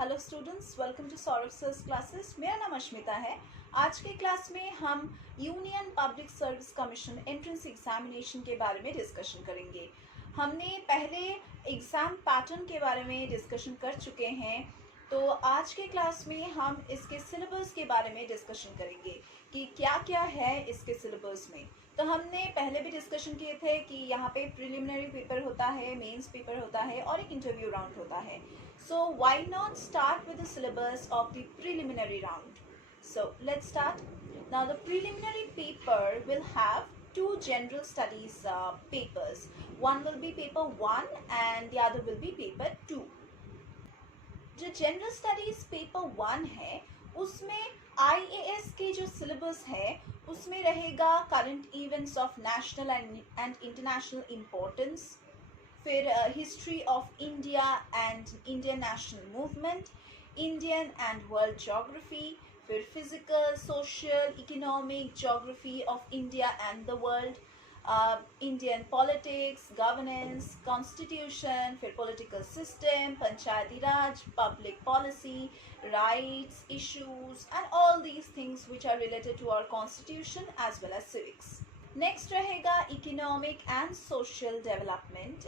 Hello students, welcome to Saurabh sir's classes. मेरा नाम अश्मिता है। आज के क्लास में हम union public service commission entrance examination के बारे में डिस्कशन करेंगे। हमने पहले एग्ज़ाम पैटर्न के बारे में डिस्कशन कर चुके हैं, तो आज के क्लास में हम इसके सिलेबस के बारे में डिस्कशन करेंगे कि क्या क्या है इसके सिलेबस में। तो हमने पहले भी डिस्कशन किए थे कि यहाँ पे प्रिलिमिनरी पेपर होता है, मेंस पेपर होता है और एक इंटरव्यू राउंड होता है। So why not start with the syllabus of the preliminary round? So let's start. Now the preliminary paper will have two general studies papers. One will be paper 1 and the other will be paper 2. जो general studies paper 1 है उसमें IAS के जो syllabus है उसमें रहेगा current events of national and international importance, फिर history of India and Indian national movement, Indian and world geography, फिर physical, social, economic, geography of India and the world, Indian politics, governance, constitution, फिर political system, panchayati raj, public policy, rights, issues and all these things which are related to our constitution as well as civics. Next रहेगा economic and social development,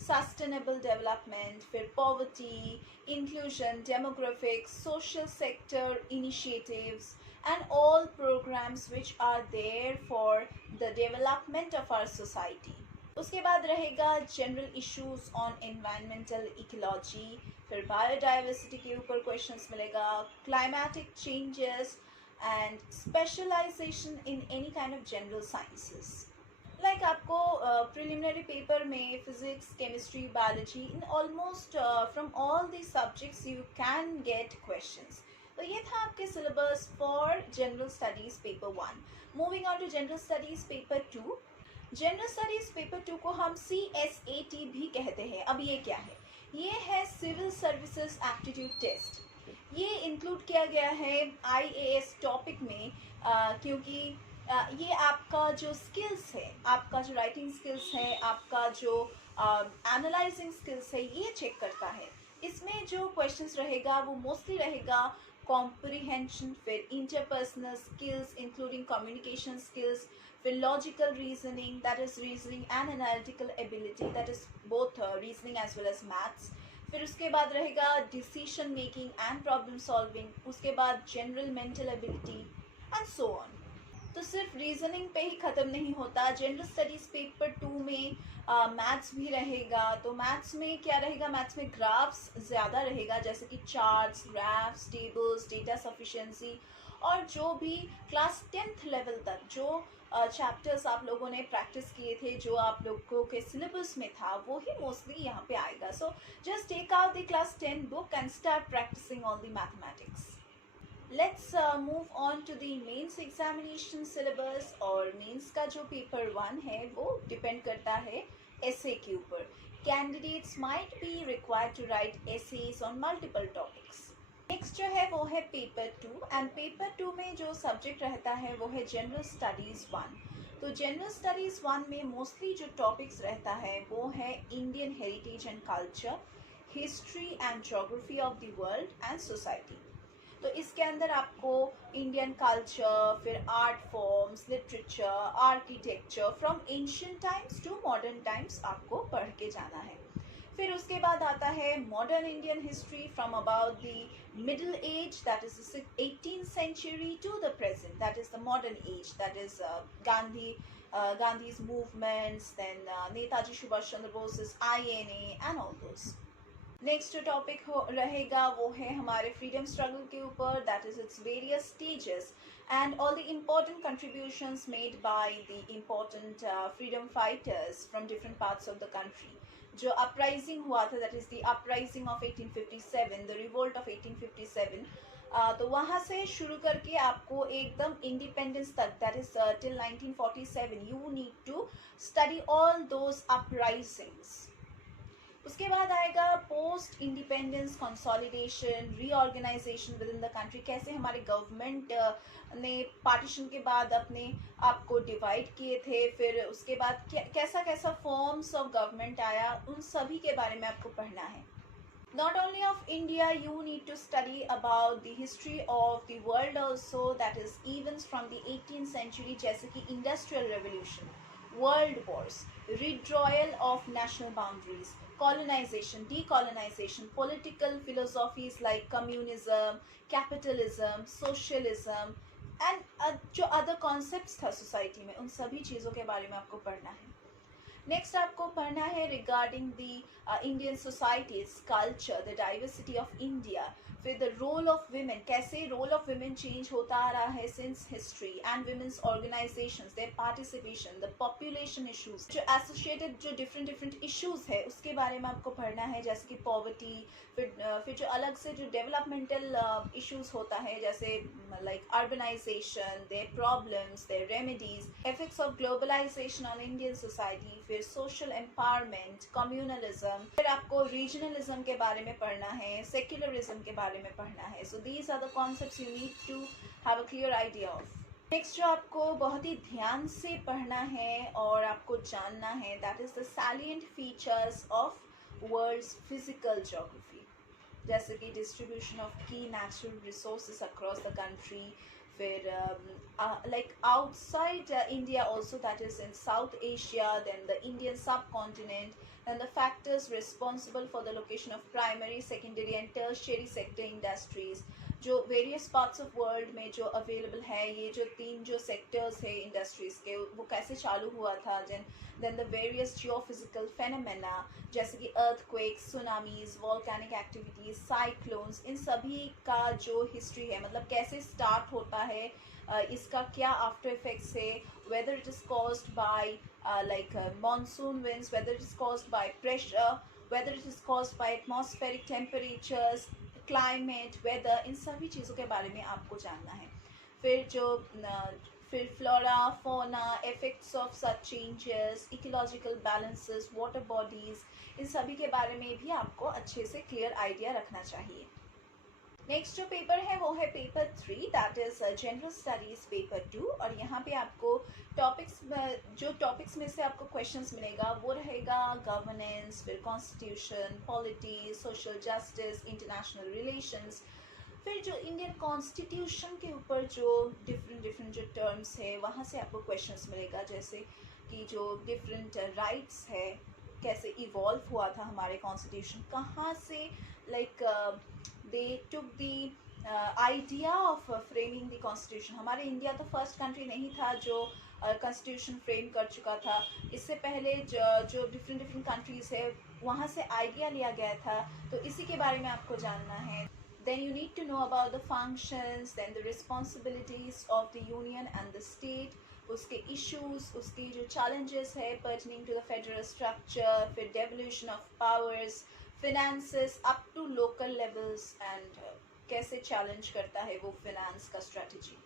sustainable development, फिर poverty, inclusion, demographics, social sector initiatives and all programs which are there for the development of our society. उसके बाद रहेगा general issues on environmental ecology, फिर biodiversity के ऊपर questions मिलेगा, climatic changes and specialisation in any kind of general sciences. Like आपको preliminary paper में physics, chemistry, biology, in almost from all the subjects you can get questions. तो ये था आपके syllabus for general studies paper 1। Moving on to general studies paper 2। General studies paper 2 को हम CSAT भी कहते हैं। अब ये क्या है? ये है सिविल सर्विसेज एप्टीट्यूड टेस्ट। ये इंक्लूड किया गया है IAS टॉपिक में क्योंकि ये आपका जो स्किल्स है, आपका जो राइटिंग स्किल्स है, आपका जो एनालाइजिंग स्किल्स है, ये चेक करता है। इसमें जो क्वेश्चंस रहेगा वो मोस्टली रहेगा कॉम्प्रिहेंशन, फिर interpersonal skills including communication skills, फिर logical reasoning, that is reasoning and analytical ability, that is both reasoning as well as maths. फिर उसके बाद रहेगा decision making and problem solving, उसके बाद general mental ability and so on. तो सिर्फ reasoning पे ही ख़त्म नहीं होता। जनरल स्टडीज़ पेपर 2 में मैथ्स भी रहेगा। तो मैथ्स में क्या रहेगा? मैथ्स में ग्राफ्स ज़्यादा रहेगा, जैसे कि charts, graphs, tables, data sufficiency, और जो भी क्लास 10th लेवल तक जो चैप्टर्स आप लोगों ने प्रैक्टिस किए थे, जो आप लोगों के सिलेबस में था, वो ही मोस्टली यहाँ पे आएगा। So just take out the class 10 book and start practising all the mathematics. Let's move on to the mains examination syllabus. और मेंस का जो पेपर 1 है वो डिपेंड करता है essay के ऊपर। Candidates might be required to write essays on multiple topics. Next जो है वो है पेपर 2, एंड पेपर 2 में जो सब्जेक्ट रहता है वो है जनरल स्टडीज़ 1। तो जनरल स्टडीज़ 1 में मोस्टली जो टॉपिक्स रहता है वो है Indian heritage and culture, history and geography of the world and society. तो इसके अंदर आपको इंडियन कल्चर, फिर art forms, literature, architecture from ancient times to modern times आपको पढ़ के जाना है। फिर उसके बाद आता है modern Indian history from about the middle age, that is the 18th century, to the present, that is the modern age, that is Gandhi's movements, then Netaji Subhash Chandra Bose INA and all those. Next जो टॉपिक रहेगा वो है हमारे freedom struggle के ऊपर, that is its various stages and all the important contributions made by the important freedom fighters from different parts of the country. जो uprising हुआ था, that is the uprising of 1857, the revolt of 1857, तो वहाँ से शुरू करके आपको एकदम इंडिपेंडेंस तक, that is till 1947, you need to study all those uprisings. उसके बाद आएगा post independence consolidation, reorganisation within the country. कैसे हमारे गवर्नमेंट ने पार्टीशन के बाद अपने आप को डिवाइड किए थे, फिर उसके बाद कैसा कैसा फॉर्म्स ऑफ गवर्नमेंट आया, उन सभी के बारे में आपको पढ़ना है। Not only of India, you need to study about the history of the world also, that is events from the 18th century जैसे कि industrial revolution, world wars, withdrawal of national boundaries, colonization, decolonization, political philosophies like communism, capitalism, socialism and जो other concepts था society में, उन सभी चीज़ों के बारे में आपको पढ़ना है. नेक्स्ट आपको पढ़ना है regarding the Indian society's culture, the diversity of India, फिर द रोल ऑफ वुमेन, कैसे रोल ऑफ वुमेन चेंज होता आ रहा है since history, and women's organisations, their participation, the population issues, जो एसोसिएटेड जो डिफरेंट डिफरेंट इश्यूज है उसके बारे में आपको पढ़ना है, जैसे कि पॉवर्टी, फिर जो अलग से जो डेवलपमेंटल इश्यूज होता है जैसे like urbanisation, their problems, their remedies, effects of globalisation on Indian society, फिर सोशल एम्पावरमेंट, कम्युनलिज्म, फिर आपको रीजनलिज्म के बारे में पढ़ना है, सेक्युलरिज्म के बारे में पढ़ना है. So these are the concepts you need to have a clear idea of. Next जो आपको बहुत ही ध्यान से पढ़ना है और आपको जानना है, that is the salient features of world's physical geography, जैसे कि डिस्ट्रीब्यूशन ऑफ की natural resources across the country, फिर like outside India also, that is in South Asia, then the Indian subcontinent, and the factors responsible for the location of primary, secondary and tertiary sector industries, जो various parts of world में जो available है, ये जो तीन जो sectors है industries के, वो कैसे चालू हुआ था, then the various geophysical phenomena जैसे कि earthquakes, tsunamis, volcanic activities, cyclones, इन सभी का जो हिस्ट्री है, मतलब कैसे स्टार्ट होता है, इसका क्या आफ्टर इफेक्ट्स है, whether it is caused by like monsoon winds, whether it is caused by pressure, whether it is caused by atmospheric temperatures, climate, weather, इन सभी चीज़ों के बारे में आपको जानना है. फिर flora, fauna, effects of such changes, ecological balances, water bodies, इन सभी के बारे में भी आपको अच्छे से क्लियर आइडिया रखना चाहिए. नेक्स्ट जो पेपर है वो है paper 3, that is general studies paper 2, और यहाँ पे आपको टॉपिक्स में से आपको क्वेश्चंस मिलेगा वो रहेगा गवर्नेंस, फिर constitution, polity, social justice, international relations, फिर जो इंडियन कॉन्स्टिट्यूशन के ऊपर जो डिफरेंट जो टर्म्स है वहाँ से आपको क्वेश्चंस मिलेगा, जैसे कि जो डिफरेंट राइट्स है, कैसे इवॉल्व हुआ था हमारे कॉन्स्टिट्यूशन, कहाँ से like they took the idea of framing the constitution. हमारे इंडिया तो फर्स्ट कंट्री नहीं था जो कॉन्स्टिट्यूशन फ्रेम कर चुका था. इससे पहले जो डिफरेंट कंट्रीज़ है वहाँ से आइडिया लिया गया था, तो इसी के बारे में आपको जानना है. Then you need to know about the functions, then the responsibilities of the union and the state, उसके issues, उसके जो challenges है pertaining to the federal structure, फिर devolution of powers, finances up to local levels, and कैसे challenge करता है वो finance का strategy.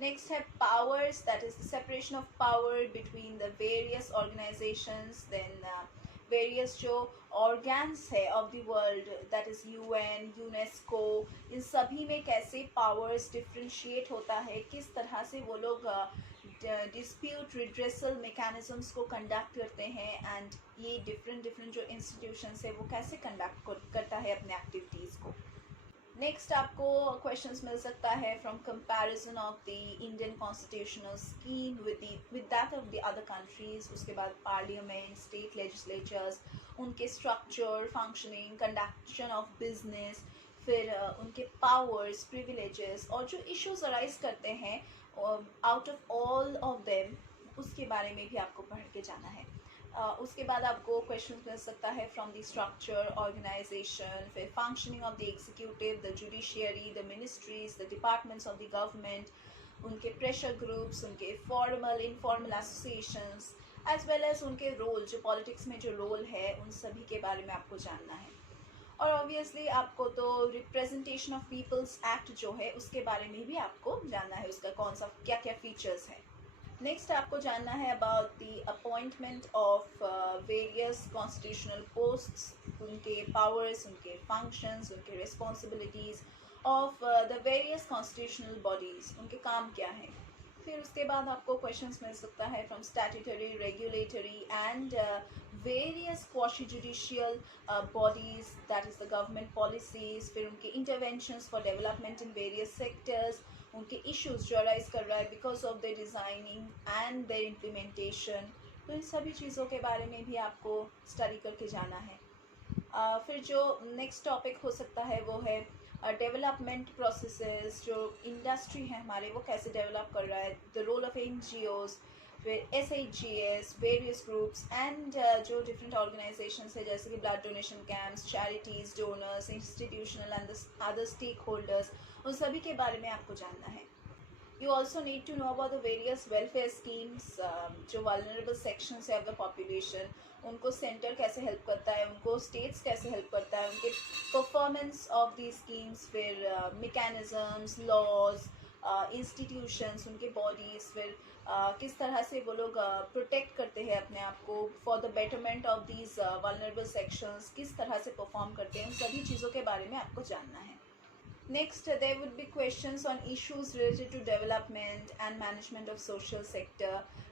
Next है powers, that is the separation of power between the various organizations, then various जो organs है of the world, that is UN, UNESCO, इन सभी में कैसे पावर्स डिफ्रेंशिएट होता है, किस तरह से वो लोग डिस्प्यूट रिड्रेसल मैकेनिज्म्स को कंडक्ट करते हैं, एंड ये डिफरेंट जो इंस्टीट्यूशंस है वो कैसे कंडक्ट करता है अपने एक्टिविटीज़ को. नेक्स्ट आपको क्वेश्चंस मिल सकता है from comparison of the Indian constitutional scheme with that of the other countries. उसके बाद पार्लियामेंट, स्टेट लेजिस्लेचर्स, उनके structure, functioning, conduction of business, फिर उनके पावर्स, प्रिविलेजेस, और जो इश्यूज अराइज करते हैं out of all of them, उसके बारे में भी आपको पढ़ के जाना है. उसके बाद आपको क्वेश्चन मिल सकता है फ्रॉम द स्ट्रक्चर, ऑर्गेनाइजेशन, फिर functioning of the executive, the judiciary, the ministries, the departments of the government, उनके प्रेशर ग्रुप्स, उनके formal informal associations, as well as उनके रोल, जो पॉलिटिक्स में जो रोल है, उन सभी के बारे में आपको जानना है. और ऑब्वियसली आपको तो रिप्रेजेंटेशन ऑफ पीपल्स एक्ट जो है उसके बारे में भी आपको जानना है, उसका कौन सा क्या क्या फीचर्स है. नेक्स्ट आपको जानना है about the appointment of various constitutional posts, उनके पावर्स, उनके फंक्शंस, उनके responsibilities of the various constitutional bodies, उनके काम क्या है. फिर उसके बाद आपको क्वेश्चंस मिल सकता है from statutory, regulatory and various quasi judicial bodies, that is the government policies, फिर उनके interventions for development in various sectors, उनके इश्यूज जो अराइज कर रहा है because of their designing and their implementation. तो इन सभी चीज़ों के बारे में भी आपको स्टडी करके जाना है। फिर जो नेक्स्ट टॉपिक हो सकता है वो है डेवलपमेंट प्रोसेसेस, जो इंडस्ट्री है हमारे वो कैसे डेवलप कर रहा है, द रोल ऑफ NGOs, फिर SHGs, वेरियस ग्रुप्स एंड जो डिफरेंट ऑर्गेनाइजेशंस है जैसे कि blood donation camps, charities, donors, institutional and other stakeholders, उन सभी के बारे में आपको जानना है। You also need to know about the various welfare schemes, जो vulnerable sections है of the population, उनको सेंटर कैसे हेल्प करता है, उनको स्टेट्स कैसे हेल्प करता है, उनके परफॉर्मेंस ऑफ दी स्कीम्स, फिर मेकेनिज़म्स, लॉज, इंस्टीट्यूशंस, उनके बॉडीज़, फिर किस तरह से वो लोग प्रोटेक्ट करते हैं अपने आप को for the betterment of these vulnerable sections, किस तरह से परफॉर्म करते हैं, उन सभी चीज़ों के बारे में आपको जानना है। Next, there would be questions on issues related to development and management of social sector.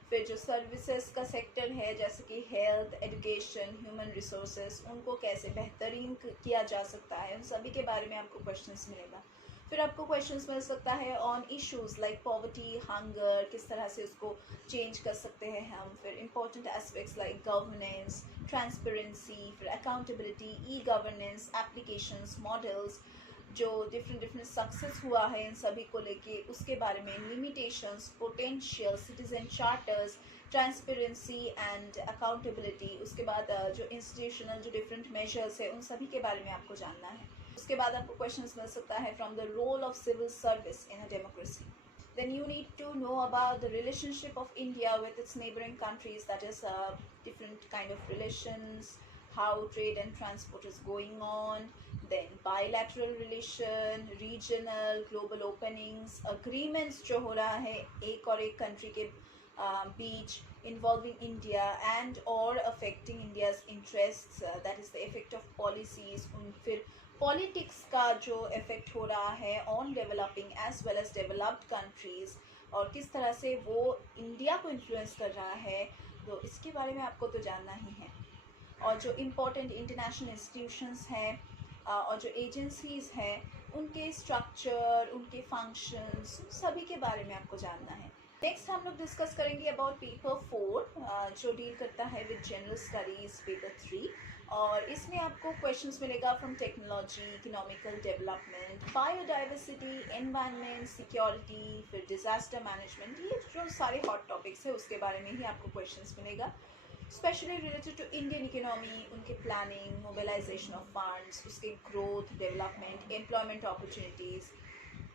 फिर जो सर्विसेज का सेक्टर है जैसे कि हेल्थ, एजुकेशन, ह्यूमन रिसोर्सेज, उनको कैसे बेहतरीन किया जा सकता है, उन सभी के बारे में आपको क्वेश्चंस मिलेगा। फिर आपको क्वेश्चंस मिल सकता है on issues like poverty, hunger, किस तरह से उसको चेंज कर सकते हैं हम। फिर important aspects like governance, transparency, फिर accountability, e governance, applications, models, जो डिफरेंट सक्सेस हुआ है इन सभी को लेके, उसके बारे में, limitations, potential, citizen charters, transparency and accountability. उसके बाद जो इंस्टीट्यूशनल जो डिफरेंट मेजर्स है उन सभी के बारे में आपको जानना है। उसके बाद आपको क्वेश्चंस मिल सकता है from the role of civil service in a democracy. Then you need to know about the relationship of India with its neighboring countries, that is different kind of relations, how trade and transport is going on, then bilateral relation, regional, global openings, agreements जो हो रहा है एक और एक country के बीच involving India and or affecting India's interests, that is the effect of policies, फिर politics का जो इफ़ेक्ट हो रहा है on developing as well as developed countries, और किस तरह से वो इंडिया को इन्फ्लुएंस कर रहा है, तो इसके बारे में आपको तो जानना ही है। और जो इम्पोर्टेंट इंटरनेशनल इंस्टीट्यूशंस हैं और जो एजेंसीज़ हैं, उनके स्ट्रक्चर, उनके फंक्शंस, सभी के बारे में आपको जानना है। नेक्स्ट हम लोग डिस्कस करेंगे अबाउट पेपर 4, जो डील करता है विद जनरल स्टडीज़ पेपर 3, और इसमें आपको क्वेश्चंस मिलेगा from technology, economical development, biodiversity, environment, security, फिर डिज़ास्टर मैनेजमेंट, ये जो सारे हॉट टॉपिक्स है उसके बारे में ही आपको क्वेश्चंस मिलेगा, specially related to Indian economy, उनके प्लानिंग, मोबिलाइजेशन ऑफ फंड्स, उसके ग्रोथ, डेवलपमेंट, एम्प्लॉयमेंट अपॉर्चुनिटीज़,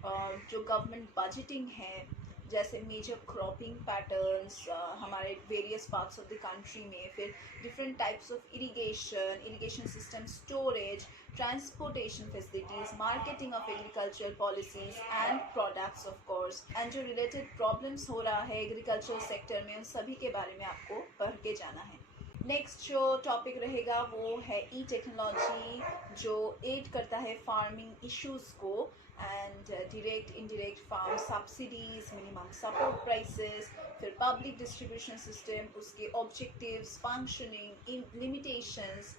और जो गवर्नमेंट बजटिंग है, जैसे मेजर क्रॉपिंग पैटर्न्स हमारे various parts of the country में, फिर different types of irrigation system, storage, transportation facilities, marketing of agricultural policies and products of course, and जो related problems हो रहा है एग्रीकल्चरल सेक्टर में, उन सभी के बारे में आपको पढ़ के जाना है। नेक्स्ट जो टॉपिक रहेगा वो है ई टेक्नोलॉजी, जो एड करता है फार्मिंग इश्यूज़ को, and direct indirect farm subsidies, minimum support prices, फिर पब्लिक डिस्ट्रीब्यूशन सिस्टम, उसके ऑब्जेक्टिव्स, फंक्शनिंग, लिमिटेशंस,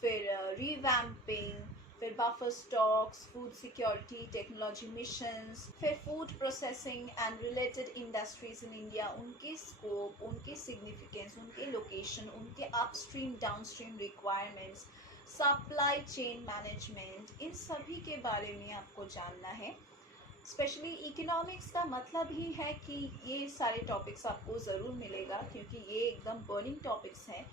फिर रिवैम्पिंग, फिर buffer stocks, food security, technology missions, फिर food processing and related industries in India, उनके scope, उनके significance, उनके location, उनके upstream downstream requirements, supply chain management, इन सभी के बारे में आपको जानना है। स्पेशली इकोनॉमिक्स का मतलब ही है कि ये सारे टॉपिक्स आपको ज़रूर मिलेगा, क्योंकि ये एकदम बर्निंग टॉपिक्स हैं।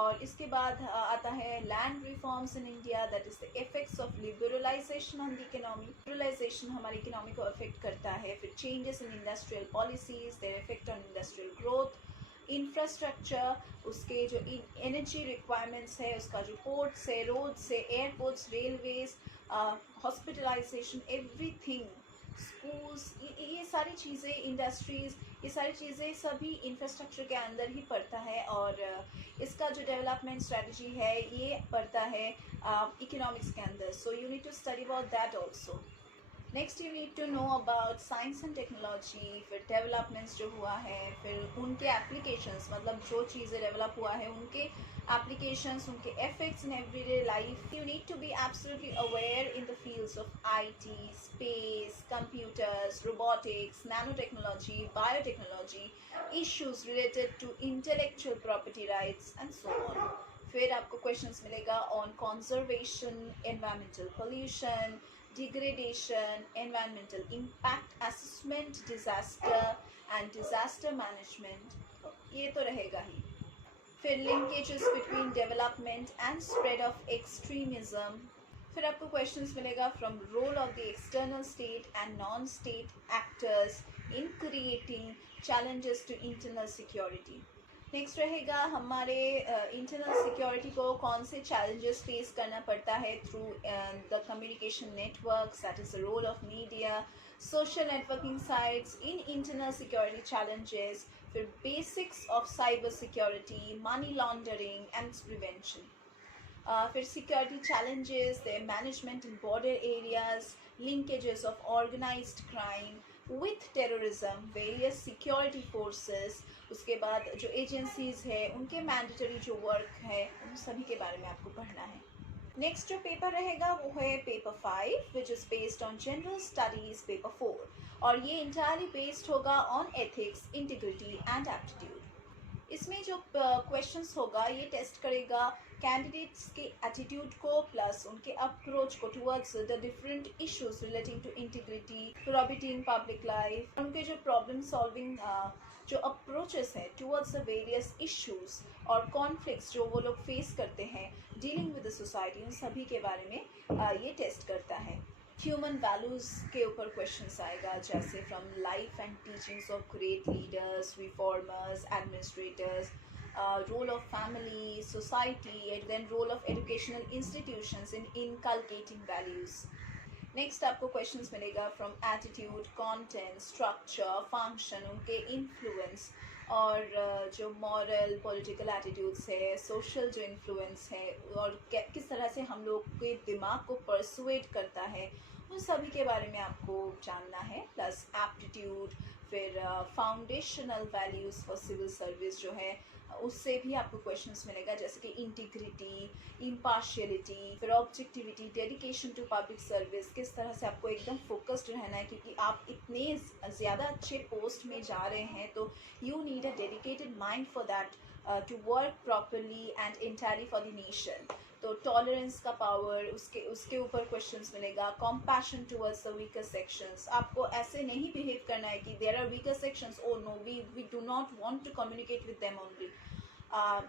और इसके बाद आता है land reforms in India, that is the effects of liberalisation on the economy, liberalisation हमारी इकोनॉमी को अफेक्ट करता है। फिर changes in industrial policies, their effect on industrial growth, infrastructure, उसके जो एनर्जी रिक्वायरमेंट्स है, उसका जो पोर्ट्स है, रोड्स है, airports, railways, hospitalisation, everything, schools, ये सारी चीज़ें, इंडस्ट्रीज़, ये सारी चीज़ें सभी इंफ्रास्ट्रक्चर के अंदर ही पड़ता है, और इसका जो डेवलपमेंट स्ट्रेटजी है ये पड़ता है इकोनॉमिक्स के अंदर। So you need to study about that also. Next you need to know about science and technology, फिर डेवलपमेंट्स जो हुआ है, फिर उनके एप्लीकेशंस, मतलब जो चीज़ें डेवलप हुआ है उनके एप्लीकेशंस, उनके effects in everyday life. You need to be absolutely aware in the fields of IT, space, computers, robotics, nano technology, biotechnology, issues related to intellectual property rights and so on. फिर आपको questions मिलेगा on conservation, environmental pollution, degradation, environmental impact assessment, disaster and disaster management. तो ये तो रहेगा ही. फिर linkages between development and spread of extremism. फिर आपको क्वेश्चंस मिलेगा from role of the external state and non state actors in creating challenges to internal security. Next रहेगा हमारे इंटरनल सिक्योरिटी को कौन से चैलेंजेस फेस करना पड़ता है through the communication networks, that is the role of media, social networking sites in internal security challenges, फिर basics of cyber security, money laundering and prevention. फिर security challenges, their management in border areas, linkages of organized crime with terrorism, various security forces. उसके बाद जो agencies है उनके mandatory जो work है उन सभी के बारे में आपको पढ़ना है. नेक्स्ट जो पेपर रहेगा वो है paper 5 which is based on general studies paper 4, और ये इंटायरली बेस्ड होगा on ethics, integrity and aptitude. इसमें जो क्वेश्चंस होगा ये टेस्ट करेगा कैंडिडेट्स के एटीट्यूड को प्लस उनके अप्रोच को towards the different issues relating to integrity, probity in public life, उनके जो प्रॉब्लम सॉल्विंग जो अप्रोचेस हैं टुवर्ड्स द वेरियस इश्यूज और कॉन्फ्लिक्ट्स जो वो लोग फेस करते हैं डीलिंग विद द सोसाइटी, उन सभी के बारे में ये टेस्ट करता है. ह्यूमन वैल्यूज़ के ऊपर क्वेश्चंस आएगा, जैसे from life and teachings of great leaders, reformers, administrators, role of family, society, and then role of educational institutions in inculcating values. Next आपको क्वेश्चंस मिलेगा from attitude, content, structure, function, उनके influence, और जो moral political attitudes है, social जो influence है, और किस तरह से हम लोग के दिमाग को परसुएट करता है, उन सभी के बारे में आपको जानना है. प्लस एप्टीट्यूड, फिर foundational values for civil service जो है उससे भी आपको क्वेश्चंस मिलेगा, जैसे कि इंटीग्रिटी, इम्पार्शियलिटी, फिर objectivity, dedication to public service, किस तरह से आपको एकदम फोकस्ड रहना है क्योंकि आप इतने ज़्यादा अच्छे पोस्ट में जा रहे हैं, तो you need a dedicated mind for that to work properly and entirely for the nation. तो टॉलरेंस का पावर, उसके ऊपर क्वेश्चंस मिलेगा. Compassion towards the weaker sections, आपको ऐसे नहीं बिहेव करना है कि there are weaker sections, oh no we do not want to communicate with them only,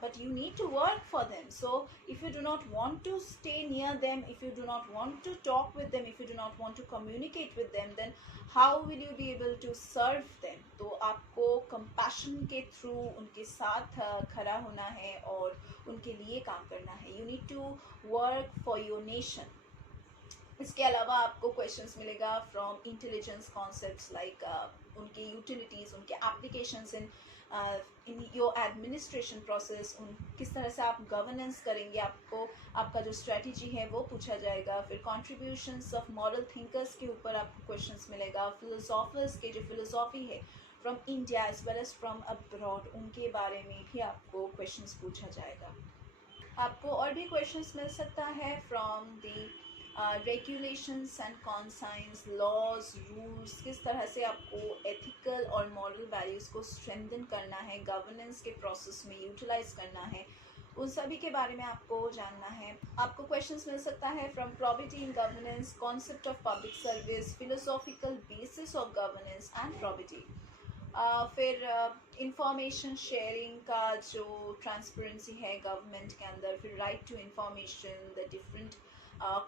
but you need to work for them. So if you do not want to stay near them, if you do not want to talk with them, if you do not want to communicate with them, then how will you be able to serve them? तो आपको compassion के through उनके साथ खड़ा होना है और उनके लिए काम करना है. You need to work for your nation. इसके अलावा आपको क्वेश्चंस मिलेगा फ्रॉम इंटेलिजेंस कॉन्सेप्ट्स लाइक उनके यूटिलिटीज़, उनके applications in your administration process, उन किस तरह से आप गवर्नेंस करेंगे, आपको आपका जो स्ट्रेटजी है वो पूछा जाएगा. फिर कॉन्ट्रीब्यूशंस ऑफ मॉरल थिंकर्स के ऊपर आपको क्वेश्चंस मिलेगा. फिलोसॉफर्स के जो फिलोसॉफी है from India as well as from abroad, उनके बारे में भी आपको क्वेश्चंस पूछा जाएगा. आपको और भी क्वेश्चंस मिल सकता है from the regulations and conscience, laws, rules, किस तरह से आपको एथिकल और मॉरल वैल्यूज़ को स्ट्रेंथन करना है, गवर्नेंस के प्रोसेस में यूटिलाइज करना है, उन सभी के बारे में आपको जानना है. आपको क्वेश्चंस मिल सकता है from probity in governance, concept of public service, philosophical basis of governance and probity. फिर इंफॉर्मेशन शेयरिंग का जो ट्रांसपेरेंसी है गवर्नमेंट के अंदर, फिर right to information, the different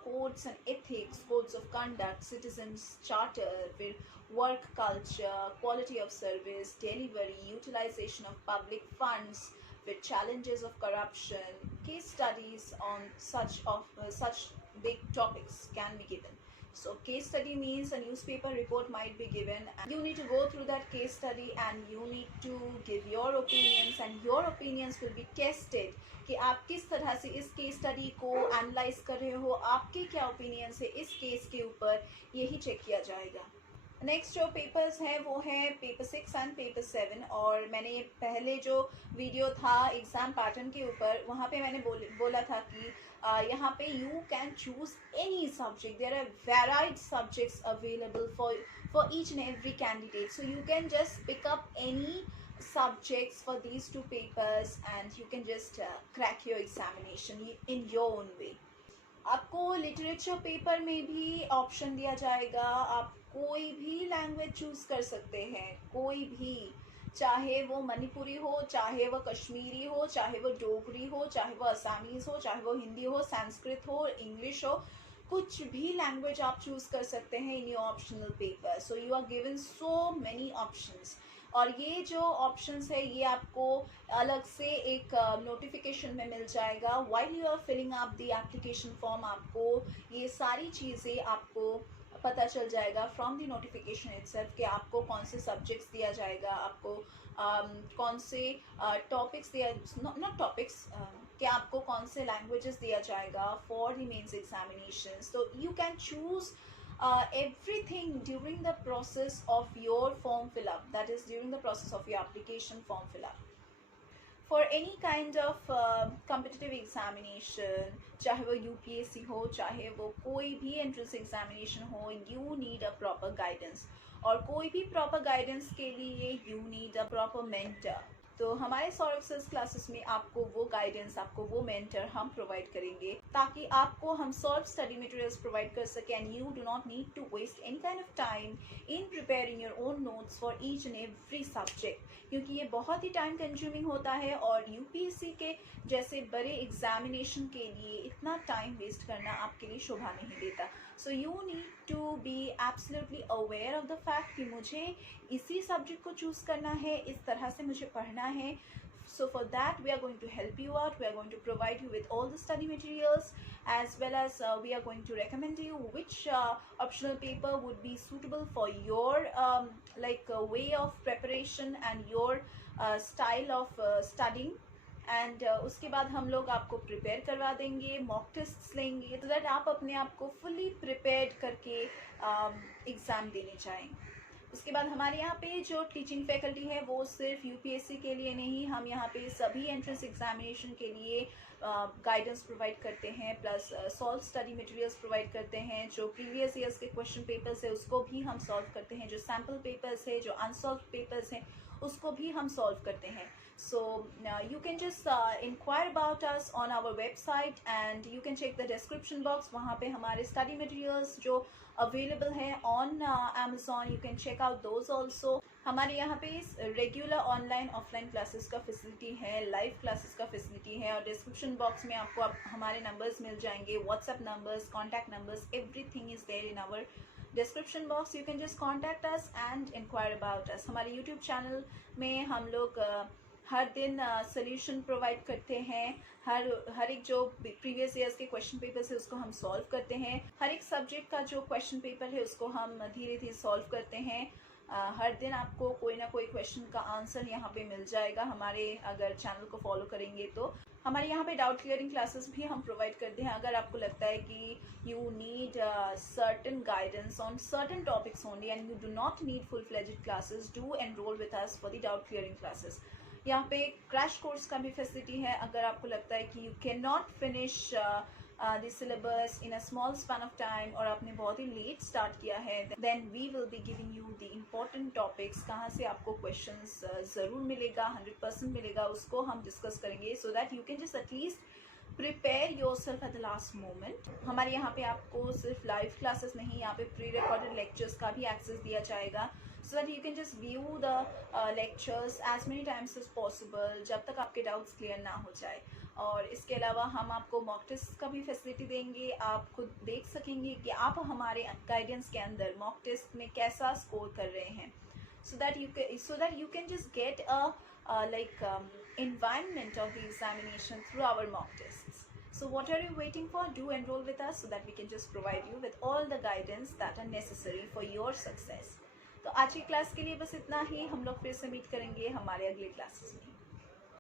codes and ethics, codes of conduct, citizens charter, फिर work culture, quality of service, delivery, utilization of public funds, फिर challenges of corruption, case studies on such big topics can be given. So case study means a newspaper report might be given. You need to go through that case study and you need to give your opinions, and your opinions will be tested कि आप किस तरह से इस case study को analyse कर रहे हो, आपके क्या ओपिनियंस है इस केस के ऊपर, यही चेक किया जाएगा। नेक्स्ट जो पेपर्स हैं वो है पेपर 6 एंड पेपर 7। और मैंने पहले जो वीडियो था एग्ज़ाम पैटर्न के ऊपर, वहाँ पे मैंने बोला था कि यहाँ पे you can choose any subject, there are varied subjects available for each and every candidate, so you can just pick up any subjects for these two papers and you can just crack your examination in your own way. आपको literature paper में भी option दिया जाएगा, आप कोई भी language choose कर सकते हैं, कोई भी, चाहे वो मणिपुरी हो, चाहे वो कश्मीरी हो, चाहे वो डोगरी हो, चाहे वो असामीज हो, चाहे वो हिंदी हो, संस्कृत हो, इंग्लिश हो, कुछ भी लैंग्वेज आप चूज कर सकते हैं in your optional paper. So you are given so many options. और ये जो ऑप्शंस है ये आपको अलग से एक नोटिफिकेशन में मिल जाएगा। While you are filling up the application form, आपको ये सारी चीज़ें आपको पता चल जाएगा फ्रॉम द नोटिफिकेशन इटसेल्फ कि आपको कौन से सब्जेक्ट्स दिया जाएगा, आपको कौन से टॉपिक्स दिया, नॉट टॉपिक्स, कि आपको कौन से लैंग्वेजेस दिया जाएगा फॉर द मेंस एग्जामिनेशंस। तो you can choose everything during the process of your form fill up, that is during the process of your application form fill up for any kind of competitive examination, चाहे वो UPSC हो, चाहे वो कोई भी entrance examination हो, you need a proper guidance। और कोई भी proper guidance के लिए you need a proper mentor। तो हमारे सौरभ सर्स क्लासेस में आपको वो गाइडेंस, आपको वो मेंटर हम प्रोवाइड करेंगे ताकि आपको हम सॉल्व स्टडी मटेरियल्स प्रोवाइड कर सकें and you do not need to waste any kind of time in preparing your own notes for each and every subject, क्योंकि ये बहुत ही टाइम कंज्यूमिंग होता है और यूपीएससी के जैसे बड़े एग्जामिनेशन के लिए इतना टाइम वेस्ट करना आपके लिए शोभा नहीं देता। So you need to be absolutely aware of the fact कि मुझे इसी सब्जेक्ट को चूज़ करना है, इस तरह से मुझे पढ़ना है। So for that we are going to help you out, we are going to provide you with all the study materials as well as we are going to recommend you which optional paper would be suitable for your way of preparation and your style of studying। And उसके बाद हम लोग आपको prepare करवा देंगे, mock tests लेंगे so that आप अपने आप को फुली प्रिपेयर्ड करके एग्ज़ाम देने जाएं। उसके बाद हमारे यहाँ पे जो टीचिंग फैकल्टी है वो सिर्फ यूपीएससी के लिए नहीं, हम यहाँ पे सभी एंट्रेंस एग्जामिनेशन के लिए गाइडेंस प्रोवाइड करते हैं, plus solve study materials provide करते हैं। जो प्रीवियस ईयर्स के क्वेश्चन पेपर्स है उसको भी हम सॉल्व करते हैं, जो सैम्पल पेपर्स है, जो अनसॉल्व पेपर्स हैं उसको भी हम सॉल्व करते हैं। So you can just inquire about us on our website and you can check the description box, वहाँ पे हमारे study materials जो available है on Amazon, you can check out those also। हमारे यहाँ पे रेगुलर ऑनलाइन ऑफलाइन क्लासेस का facility है, लाइव क्लासेस का फैसिलिटी है और डिस्क्रिप्शन बॉक्स में आपको हमारे नंबर्स मिल जाएंगे, WhatsApp numbers, contact numbers, everything is there in our description box. You can just contact us and enquire about us. हमारे यूट्यूब चैनल में हम लोग हर दिन सोल्यूशन प्रोवाइड करते हैं, हर एक जो प्रीवियस ईयर्स के क्वेश्चन पेपर्स है उसको हम सॉल्व करते हैं, हर एक सब्जेक्ट का जो क्वेश्चन पेपर है उसको हम धीरे धीरे सॉल्व करते हैं। हर दिन आपको कोई ना कोई क्वेश्चन का आंसर यहाँ पे मिल जाएगा हमारे अगर चैनल को फॉलो करेंगे तो। हमारे यहाँ पे डाउट क्लियरिंग क्लासेस भी हम प्रोवाइड करते हैं। अगर आपको लगता है कि you need certain guidance on certain topics only and you do not need full fledged classes, do enrol with us for the doubt clearing classes. यहाँ पे क्रैश कोर्स का भी फैसिलिटी है। अगर आपको लगता है कि you can not finish the syllabus in a small span of time और आपने बहुत ही लेट स्टार्ट किया है, then we will be giving you the important topics, कहाँ से आपको क्वेश्चंस ज़रूर मिलेगा, 100% मिलेगा, उसको हम डिस्कस करेंगे so that you can just at least prepare your self at the last moment. हमारे यहाँ पे आपको सिर्फ लाइव क्लासेस नहीं, यहाँ पे प्री रिकॉर्डेड लेक्चर्स का भी एक्सेस दिया जाएगा so that you can just view the lectures as many times as possible जब तक आपके डाउट्स क्लियर ना हो जाए। और इसके अलावा हम आपको मॉक टेस्ट का भी फैसिलिटी देंगे, आप खुद देख सकेंगे कि आप हमारे गाइडेंस के अंदर मॉक टेस्ट में कैसा स्कोर कर रहे हैं, so that you can just get a environment of the examination through our mock tests। So So what are you waiting for? Do enroll with us so that we can just provide you with all the guidance that are necessary for your success. तो आज की class के लिए बस इतना ही. हम लोग फिर से मीट करेंगे हमारे अगले क्लासेस में.